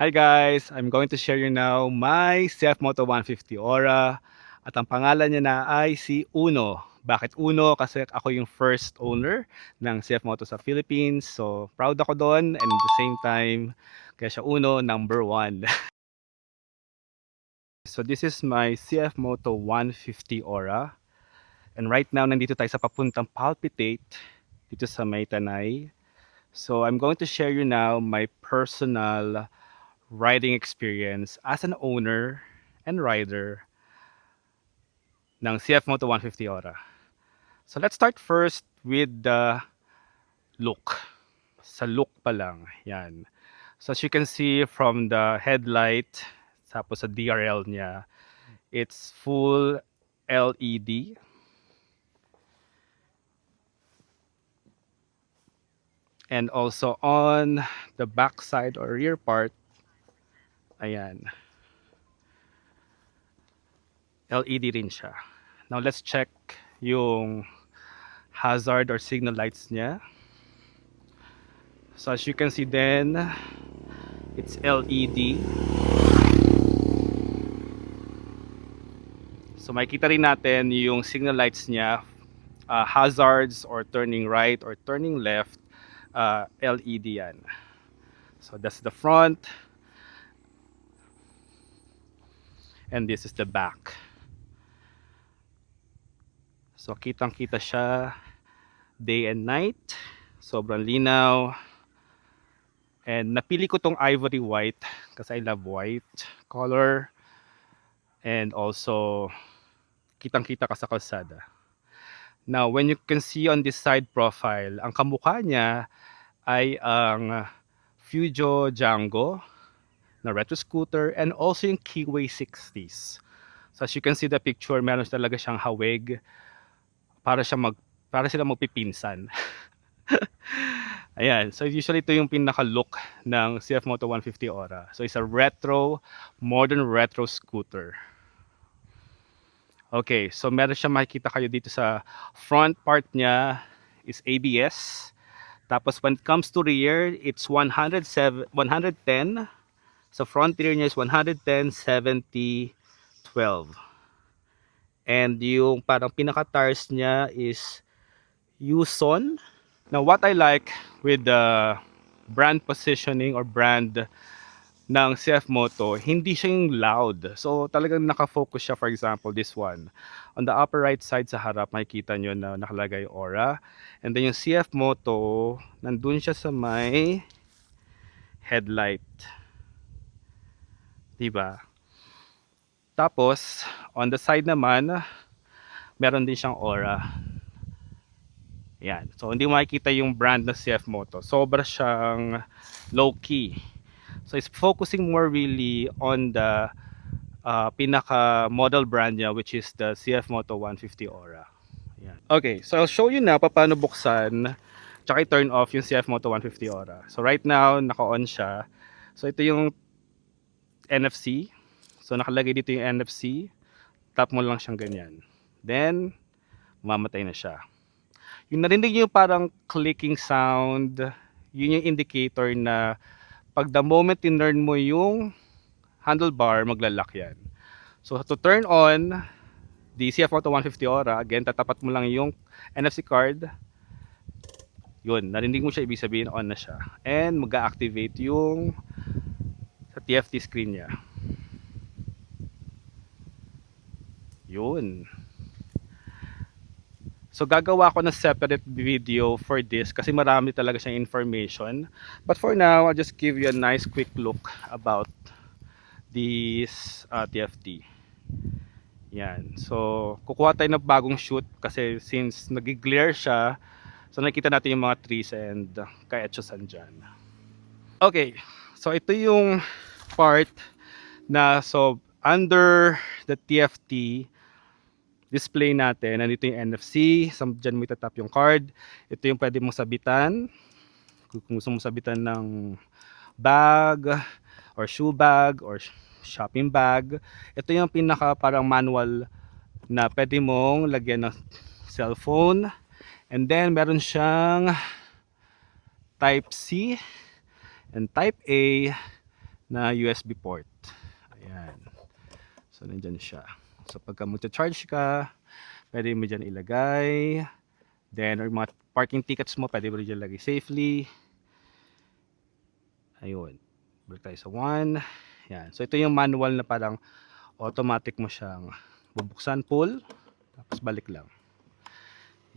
Hi guys! I'm going to share you now my CF Moto 150 Aura at ang pangalan niya na ay si Uno. Bakit Uno? Kasi ako yung first owner ng CF Moto sa Philippines. So proud ako doon and at the same time kaya siya Uno, number one. So this is my CF Moto 150 Aura and right now nandito tayo sa papuntang Palpitate dito sa May Tanay. So I'm going to share you now my personal riding experience as an owner and rider ng CF Moto 150 Aura. So let's start first with the look. Sa look pa lang, yan. So as you can see from the headlight, tapos sa DRL niya, it's full LED. And also on the back side or rear part, ayan, LED rin siya. Now let's check yung hazard or signal lights niya. So as you can see then, it's LED. So makikita rin natin yung signal lights niya, hazards or turning right or turning left, LED yan. So that's the front. And this is the back. So kitang kita siya day and night. Sobrang linaw. And napili ko tong ivory white kasi I love white color. And also kitang kita ka sa kalsada. Now, when you can see on this side profile, ang kamukha niya ay ang Fujo Django na retro scooter and also yung Kiway 60s. So as you can see the picture, meron talaga siyang hawig para para sila magpipinsan. Ayan, so usually ito yung pinaka-look ng CF Moto 150 Aura. So it's a modern retro scooter. Okay, so meron siya makikita kayo dito sa front part niya is ABS. Tapos when it comes to rear, it's 110. So front rear niya is 110, 70, 12. And yung parang pinaka-tires niya is Yuson. Now what I like with the brand positioning or brand ng CF Moto, hindi siya yung loud. So talagang nakafocus siya, for example, this one. On the upper right side sa harap, makikita nyo na nakalagay Aura. And then yung CF Moto, nandun siya sa may headlight. Diba? Tapos, on the side naman, meron din siyang Aura. Yan. So hindi makikita yung brand ng CF Moto. Sobra siyang low-key. So it's focusing more really on the pinaka model brand niya, which is the CF Moto 150 Aura. Ayan. Okay, so I'll show you now paano buksan tsaka i-turn off yung CF Moto 150 Aura. So right now, naka-on siya. So ito yung NFC. So nakalagay dito yung NFC. Tap mo lang siyang ganyan. Then, mamatay na siya. Yung narinig niyo parang clicking sound, yun yung indicator na pag the moment tinurn mo yung handlebar, maglalak yan. So to turn on the CF Moto 150 Aura, again, tatapat mo lang yung NFC card. Yun, narinig mo siya, ibig sabihin on na siya. And mag-activate yung sa TFT screen niya. Yun. So gagawa ko ng separate video for this kasi marami talaga siyang information. But for now, I'll just give you a nice quick look about this TFT. Yan. So, kukuha tayo ng bagong shoot kasi since nag-glare siya, so nakita natin yung mga trees and kaetsosan dyan. Okay. So, ito yung part na so under the TFT display natin. Nandito yung NFC. So, dyan mo itatap yung card. Ito yung pwede mong sabitan. Kung gusto mong sabitan ng bag or shoe bag or shopping bag. Ito yung pinaka parang manual na pwede mong lagyan ng cellphone. And then meron siyang type C and type A na USB port. Ayan. So, nandyan siya. So, pagka magcha-charge ka, pwede mo dyan ilagay. Then, or mga parking tickets mo, pwede mo rin dyan lagay safely. Ayun. Balik tayo sa 1. Yan. So, ito yung manual na parang automatic mo siyang bubuksan, pull, tapos balik lang.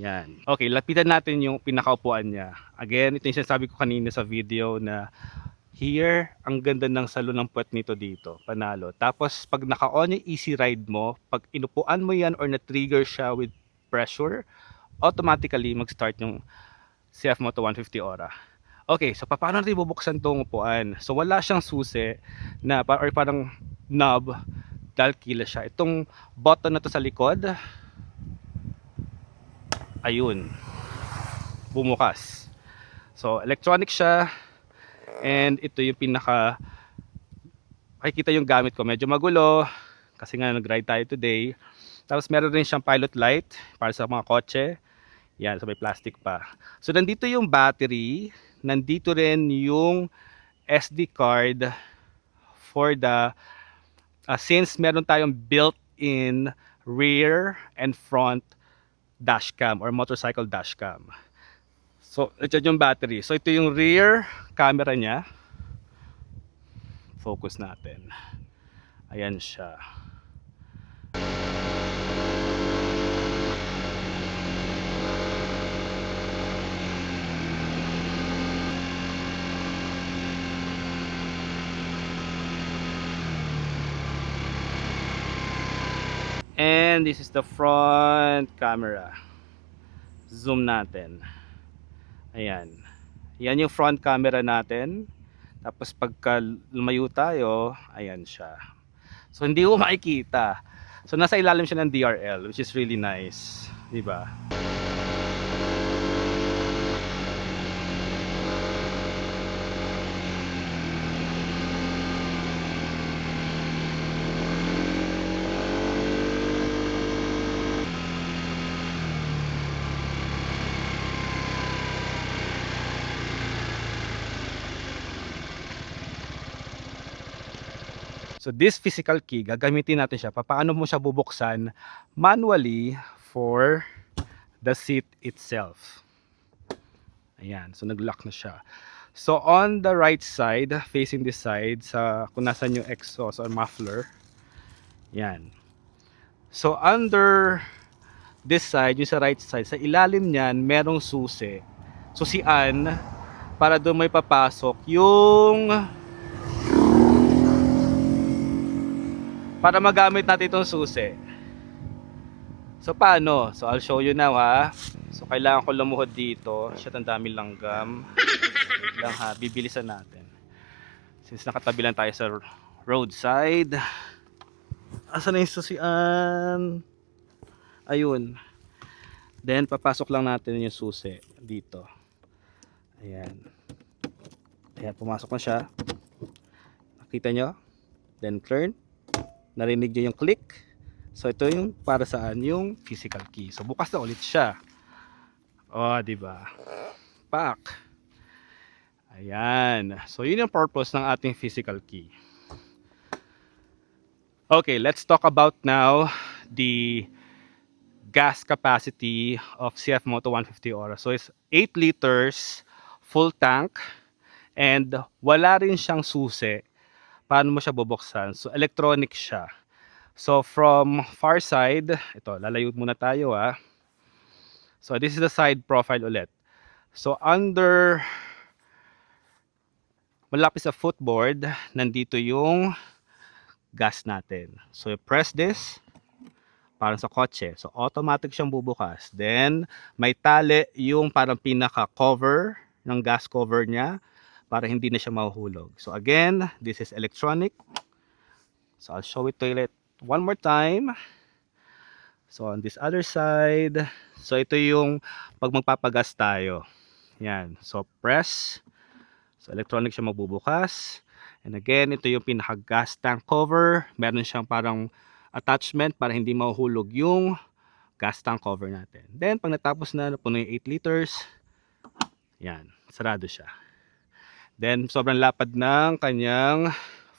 Yan. Okay, lapitan natin yung pinakaupuan niya. Again, ito yung sinasabi ko kanina sa video na here, ang ganda ng salon ng puwet nito dito. Panalo. Tapos, pag naka-on yung easy ride mo, pag inupuan mo yan or na-trigger siya with pressure, automatically mag-start yung CF Moto 150 Aura. Okay, so paano natin bubuksan itong upuan? So, wala siyang susi na or parang knob dahil kila siya. Itong button na to sa likod, ayun, bumukas. So, electronic siya. And ito yung pinaka, makikita yung gamit ko. Medyo magulo kasi nga nag-ride tayo today. Tapos meron rin siyang pilot light para sa mga kotse. Yan, so may plastic pa. So, nandito yung battery. Nandito rin yung SD card for the, since meron tayong built-in rear and front dashcam or motorcycle dashcam. So, ito yung battery. So, ito yung rear camera niya. Focus natin. Ayan siya. And this is the front camera. Zoom natin. Ayan. Yan yung front camera natin. Tapos pagka lumayo tayo, ayan siya. So hindi ko makikita. So nasa ilalim siya ng DRL, which is really nice, 'di ba? So this physical key, gagamitin natin siya. Paano mo siya bubuksan manually for the seat itself. Ayan, so nag-lock na siya. So on the right side, facing this side, sa kung nasan yung exhaust or muffler, yan. So under this side, yung sa right side, sa ilalim niyan, merong susi. Susian, para doon may papasok yung para magamit natin itong susi. So paano? So I'll show you now ha. So kailangan ko lumuhod dito. Shit, ang daming langgam. Wait lang ha, bibilisan natin. Since nakatabi lang tayo sa roadside. Asan na yung susian? Ayun. Then papasok lang natin yung susi dito. Ayan. Ayan, pumasok na siya. Nakita nyo? Then turn. Narinig nyo yung click. So ito yung para saan yung physical key. So bukas na ulit siya. Oh, di ba? Pak. Ayan. So yun yung purpose ng ating physical key. Okay, let's talk about now the gas capacity of CF Moto 150 Aura. So it's 8 liters full tank and wala rin siyang susi. Paano mo siya bubuksan? So electronic siya. So from far side, ito, lalayo muna tayo ah. So this is the side profile ulit. So under, malapit sa footboard, nandito yung gas natin. So press this, parang sa kotse. So automatic siyang bubukas. Then may tali yung parang pinaka cover ng gas cover niya para hindi na siya mahuhulog. So again, this is electronic. So I'll show it to you one more time. So on this other side, so ito yung pag magpapagas tayo. Yan. So press. So electronic siya magbubukas. And again, ito yung pinaka gas tank cover. Meron siyang parang attachment para hindi mahuhulog yung gas tank cover natin. Then pag natapos na, napuno yung 8 liters, yan, sarado siya. Then sobrang lapad ng kanyang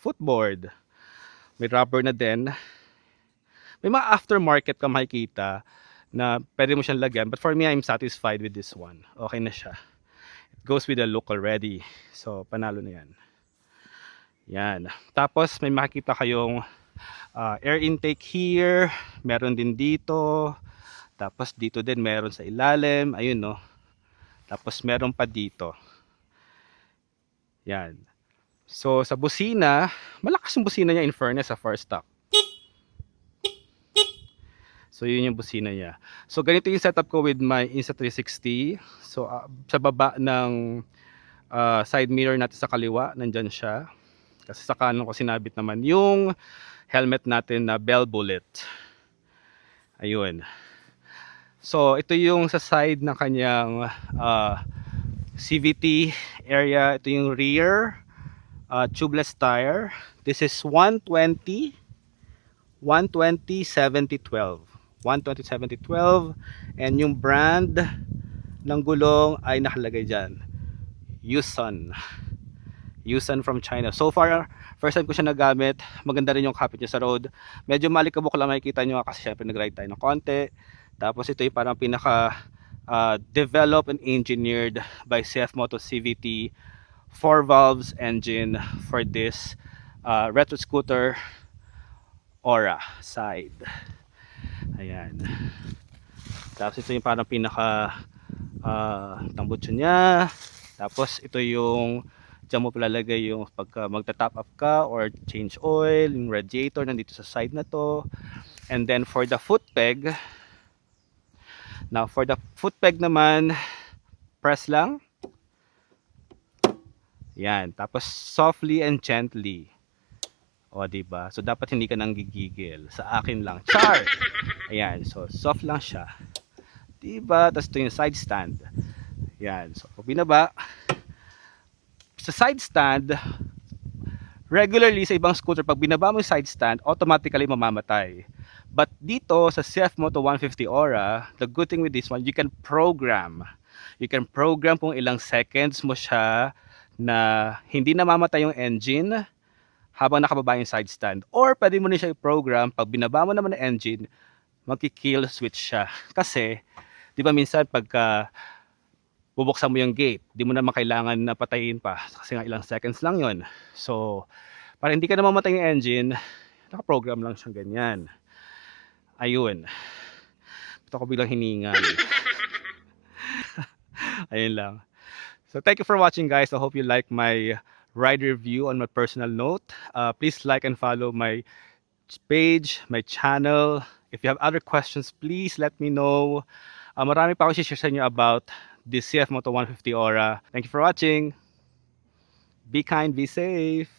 footboard. May rubber na din. May mga aftermarket ka makikita na pwede mo siyang lagyan. But for me, I'm satisfied with this one. Okay na siya. It goes with the look already. So, panalo na yan. Yan. Tapos, may makikita kayong air intake here. Meron din dito. Tapos, dito din meron sa ilalim. Ayun, no. Tapos, meron pa dito. Yan. So, sa busina, malakas yung busina niya in fairness sa first stock. So, yun yung busina niya. So, ganito yung setup ko with my Insta360. So, sa baba ng side mirror natin sa kaliwa, nandyan siya. Kasi sa kanan ko sinabit naman yung helmet natin na bell bullet. Ayun. So, ito yung sa side ng kanyang CVT area. Ito yung rear tubeless tire. This is 120 7012. 120 7012, and yung brand ng gulong ay nakalagay dyan, Yusan. Yusan from China. So far, first time ko siya nagamit. Maganda rin yung kapit niya sa road. Medyo malikabok lang makikita nyo kasi syempre nag-ride tayo ng konti. Tapos ito yung parang pinaka developed and engineered by CF Moto CVT 4 valves engine for this retro scooter Aura side. Ayan. Tapos ito yung parang pinaka tambutso niya. Tapos ito yung dyan mo palalagay yung pagka magta-top up ka or change oil, yung radiator nandito sa side na to. And then for the foot peg, now for the foot peg naman, press lang. Yan. Tapos softly and gently. O, diba? So, dapat hindi ka nang gigigil. Sa akin lang. Char! Ayan. So, soft lang siya. Diba? Tapos ito yung side stand. Ayan. So, pag binaba, sa side stand, regularly sa ibang scooter, pag binaba mo yung side stand, automatically mamamatay. But dito, sa CF Moto 150 Aura, the good thing with this one, you can program. You can program kung ilang seconds mo siya na hindi namamatay yung engine habang nakababa yung side stand. Or pwede mo na siya i-program, pag binaba mo naman ang engine, magki-kill switch siya. Kasi, di ba minsan pagka bubuksan mo yung gate, di mo naman kailangan na patayin pa. Kasi nga ilang seconds lang yon. So, para hindi ka na mamatay yung engine, naka-program lang siyang ganyan. Ayun. Ito ko bilang hiningal. Ayun lang. So, thank you for watching, guys. I hope you like my ride review on my personal note. Please like and follow my page, my channel. If you have other questions, please let me know. Marami pa ako share sa inyo about the CF Moto 150 Aura. Thank you for watching. Be kind, be safe.